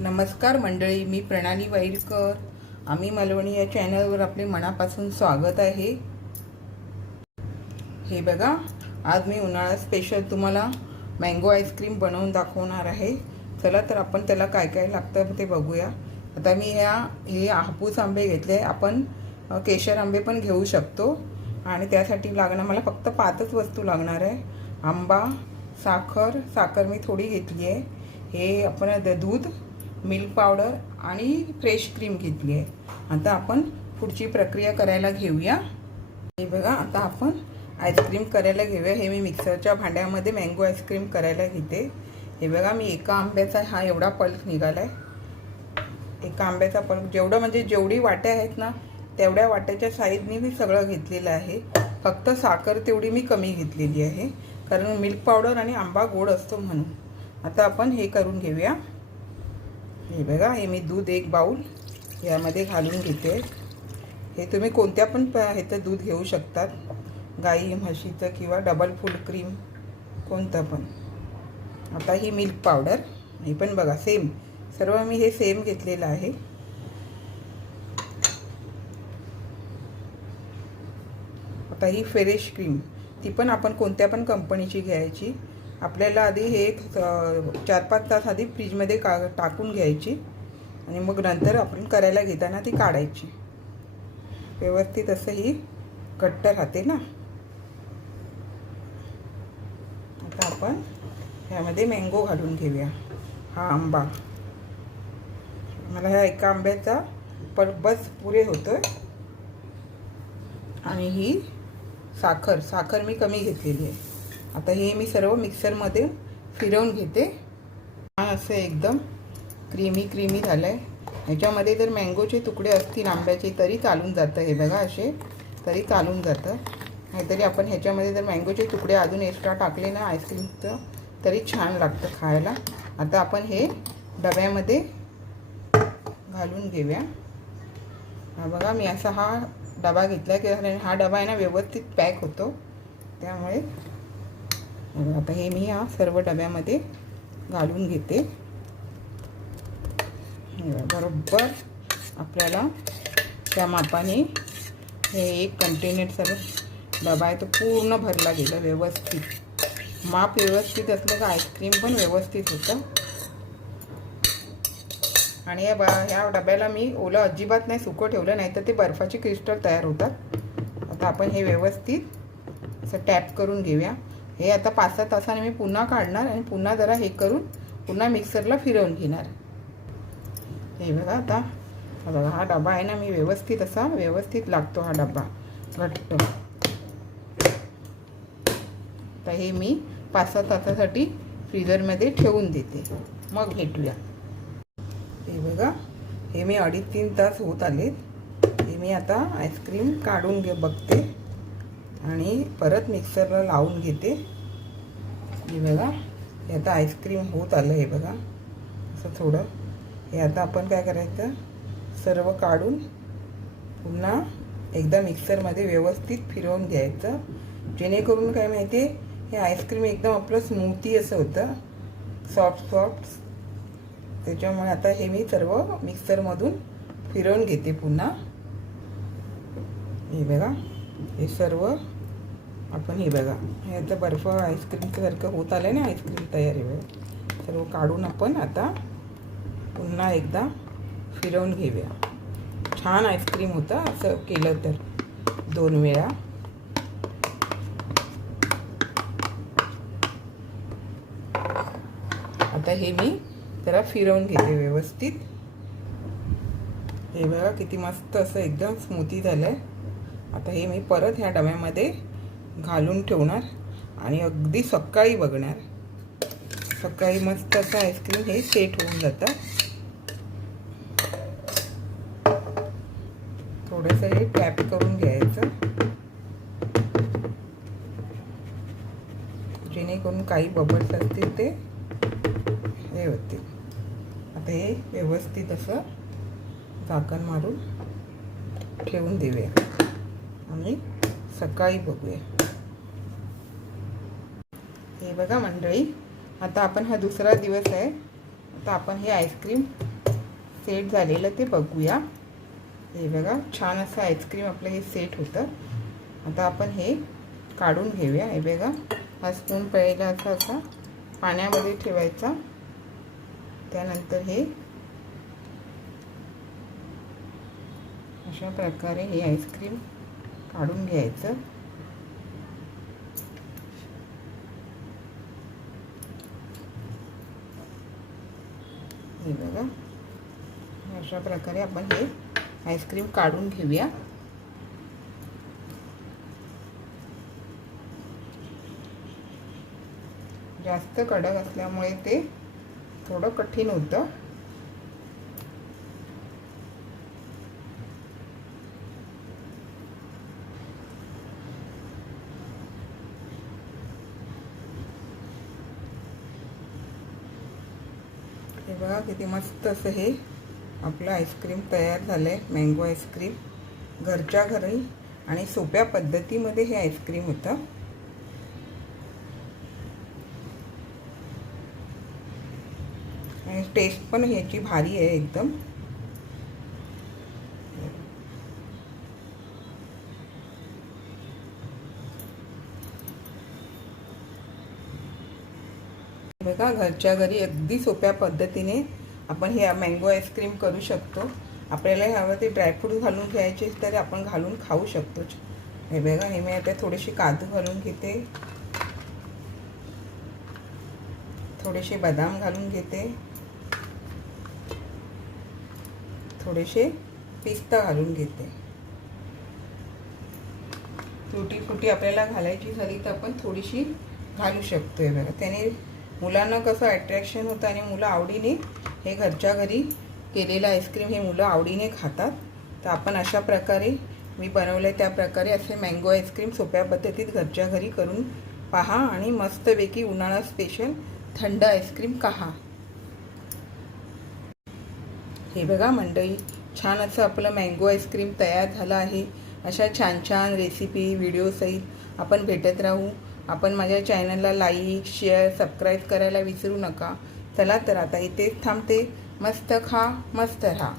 नमस्कार मंडळी मी प्रणाली वाईलकर आम्ही मालवणी या चॅनलवर आपले मनापासून स्वागत आहे. हे बघा आज मी उन्हाळा स्पेशल तुम्हाला मँगो आईस्क्रीम बनवून दाखवणार आहे. चला तर आपण त्याला काय काय लागतं ते बघूया. आता मी ह्या हे हापूस आंबे घेतले आपण केशर आंबे पण घेऊ शकतो. आणि त्यासाठी लागणार मला फक्त पाचच वस्तू लागणार आहे. आंबा साखर साखर मी थोडी घेतली आहे. हे आपण द- दूध मिल्क पावडर आणि फ्रेश क्रीम घेतली आहे. आता आपण पुढची प्रक्रिया करायला घेऊया. हे बघा आता आपण आईस्क्रीम करायला घेऊया. हे मी मिक्सरच्या भांड्यामध्ये मँगो आईस्क्रीम करायला घेते. हे बघा मी एका आंब्याचा हा एवढा पल्प निघाला आहे एका आंब्याचा पल्प जेवढं म्हणजे जेवढी वाट्या आहेत ना तेवढ्या वाट्याच्या साईजने मी सगळं घेतलेलं आहे. फक्त साखर तेवढी मी कमी घेतलेली आहे. कारण मिल्क पावडर आणि आंबा गोड असतो म्हणून. आता आपण हे करून घेऊया. हे बघा हे मी दूध एक बाऊल यामध्ये घालून घेते. हे तुम्ही कोणत्या पण प ह्याचं दूध घेऊ शकतात. गाई म्हशीचं किंवा डबल फुल क्रीम कोणतं पण. आता ही मिल्क पावडर हे पण बघा सेम सर्व मी हे सेम घेतलेलं आहे. आता ही फ्रेश क्रीम ती पण आपण कोणत्या पण कंपनीची घ्यायची. आपल्याला आधी हे चार पाच तास आधी फ्रीजमध्ये का टाकून घ्यायची. आणि मग नंतर आपण करायला घेताना ती काढायची. व्यवस्थित असं ही घट्ट राहते ना. आता आपण ह्यामध्ये मँगो घालून घेऊया. हा आंबा. मला ह्या एका आंब्याचा पर बस पुरे होतो आणि ही साखर. साखर मी कमी घेतलेली आहे. आता हे मी सर्व मिक्सरमध्ये फिरवून घेते. छान असं एकदम क्रीमी क्रीमी झालं आहे ह्याच्यामध्ये जर मँगोचे तुकडे असतील आंब्याचे तरी चालून जातं हे बघा असे. तरी चालून जातं. नाहीतरी आपण ह्याच्यामध्ये जर मँगोचे तुकडे अजून एक्स्ट्रा टाकले ना आईस्क्रीमचं तरी छान लागतं खायला. आता आपण हे डब्यामध्ये घालून घेऊया. हा बघा मी असा हा डबा घेतला की हा डबा आहे ना व्यवस्थित पॅक होतो. त्यामुळे आता हे मी या सर्व डब्यामध्ये घालून घेते. बरोबर आपल्याला त्या मापाने हे एक कंटेनरचा सर्व डबा आहे तो पूर्ण भरला गेला व्यवस्थित. माप व्यवस्थित असलं का आईस्क्रीम पण व्यवस्थित होतं. आणि या बा ह्या डब्याला मी ओलं अजिबात नाही सुकं ठेवलं नाही तर ते बर्फाचे क्रिस्टल तयार होतात. आता आपण हे व्यवस्थित असं टॅप करून घेऊया. हे आता पाच सहा तासाने मी पुन्हा काढणार आणि पुन्हा जरा हे करून पुन्हा मिक्सरला फिरवून घेणार. हे बघा आता. हा बघा हा डबा आहे ना मी व्यवस्थित असा व्यवस्थित लागतो हा डबा. घट्ट. तर हे मी पाच सहा तासासाठी फ्रीजरमध्ये ठेवून देते. मग भेटूया. हे बघा. हे मी अडीच तीन तास होत आले हे मी आता आईस्क्रीम काढून घे बघते. आणि परत मिक्सरला लावून घेते. हे बघा हे आता आईस्क्रीम होत आलं हे बघा. असं थोडं. हे आता आपण काय करायचं? सर्व काढून पुन्हा एकदा मिक्सरमध्ये व्यवस्थित फिरवून घ्यायचं. जेणेकरून काय माहिती आहे हे आईस्क्रीम एकदम आपलं स्मूथी असं होतं. सॉफ्ट सॉफ्ट त्याच्यामुळे आता हे मी सर्व मिक्सरमधून फिरवून घेते पुन्हा. हे बघा. हे सर्व आपण हे बघा. हे आता बर्फ आईस्क्रीमसारखं होत आलं ना आईस्क्रीम तयार आहे बघा सर्व काढून आपण आता पुन्हा एकदा फिरवून घेऊया. छान आईस्क्रीम होतं असं केलं तर. दोन वेळा. आता हे मी जरा फिरवून घेते व्यवस्थित. हे बघा किती मस्त असं एकदम स्मूथी झालं आहे आता हे मी परत ह्या डब्यामध्ये घालून ठेवणार आणि अगदी सकाळी बघणार. सकाळी मस्त असं आईस्क्रीम हे सेट होऊन जातं. थोडंसं हे टॅप करून घ्यायचं. जेणेकरून काही बबल्स असतील ते हे होतील आता हे व्यवस्थित असं झाकण मारून ठेवून देऊया. आम्ही सकाळी बघूया. हे बघा मंडळी आता आपण हा दुसरा दिवस आहे. आता आपण हे आईस्क्रीम सेट झालेलं ते बघूया. हे बघा छान असं आईस्क्रीम आपलं हे सेट होतं. आता आपण हे काढून घेऊया. हे बघा हा स्पून पहिला असा असा पाण्यामध्ये ठेवायचा. त्यानंतर हे अशा प्रकारे हे आईस्क्रीम काढून घ्यायचं. हे बघा. अशा प्रकारे आपण हे आईस्क्रीम काढून घेऊया. जास्त कडक असल्यामुळे ते थोडं कठीण होतं. बघा किती मस्त असं हे. आपलं आईस्क्रीम तयार झालं आहे मँगो आईस्क्रीम घरच्या घरी आणि सोप्या पद्धतीमध्ये हे आईस्क्रीम होतं. आणि टेस्ट पण ह्याची भारी आहे एकदम. बघा घरच्या घरी अगदी सोप्या पद्धतीने आपण हे मँगो आईस्क्रीम करू शकतो. आपल्याला हवं ते ड्रायफ्रूट घालून घ्यायचे तर आपण घालून खाऊ शकतो. हे बघा हे मी आता थोडीशी काजू घालून घेते. थोडेसे बदाम घालून घेते. थोडेसे पिस्ता घालून घेते. तुटी फुटी आपल्याला घालायची झाली तर आपण थोडीशी घालू शकतो आहे बघा. त्याने मुलांना कसं अट्रॅक्शन होतं आणि मुलं आवडीने हे घरच्या घरी केलेलं आईस्क्रीम हे मुलं आवडीने खातात. तर आपण अशा प्रकारे मी बनवलं त्या प्रकारे असे मँगो आईस्क्रीम सोप्या पद्धतीत घरच्या घरी करून पहा आणि मस्तपैकी उन्हाळा स्पेशल थंड आईस्क्रीम कहा. हे बघा मंडळी छान असं आपलं मँगो आईस्क्रीम तयार झालं आहे. अशा छान छान रेसिपी व्हिडिओसहित आपण भेटत राहू. आपण माझ्या चॅनलला लाईक शेअर सबस्क्राईब करायला विसरू नका. चला तर आता इथेच थांबते. मस्त खा मस्त राहा.